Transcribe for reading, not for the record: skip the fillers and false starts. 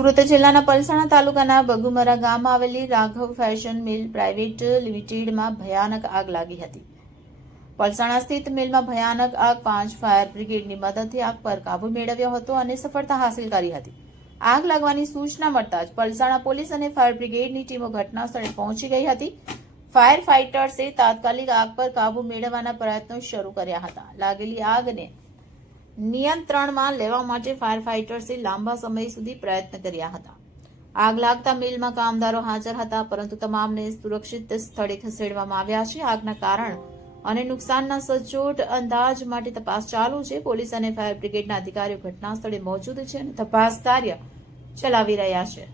સુરત જિલ્લાના પલસાણા તાલુકાના બગુમરા ગામમાં આવેલી રાઘવ ફેશન મિલ પ્રાઇવેટ લિમિટેડમાં ભયાનક આગ લાગી હતી. પલસાણા સ્થિત મિલમાં ભયાનક આગ 5 ફાયર બ્રિગેડની મદદથી આગ પર કાબુ મેળવ્યો હતો અને સફળતા હાંસલ કરી હતી. આગ લાગવાની સૂચના મળતા જ પલસાણા પોલીસ અને ફાયર બ્રિગેડની ટીમો ઘટના સ્થળે પહોંચી ગઈ હતી. ફાયર ફાઇટર્સે તાત્કાલિક આગ પર કાબુ મેળવવાના પ્રયત્નો શરૂ કર્યા હતા. લાગેલી આગને નિયંત્રણમાં લેવા માટે ફાયર ફાઇટર્સે લાંબા સમય સુધી પ્રયત્ન કર્યા હતા. આગ લાગતા મિલમાં કામદારો હાજર હતા, પરંતુ તમામને સુરક્ષિત સ્થળે ખસેડવામાં આવ્યા છે. આગના કારણ અને નુકસાનના સચોટ અંદાજ માટે તપાસ ચાલુ છે. પોલીસ અને ફાયર બ્રિગેડના અધિકારીઓ ઘટના સ્થળે મોજૂદ છે અને તપાસ કાર્ય ચલાવી રહ્યા છે.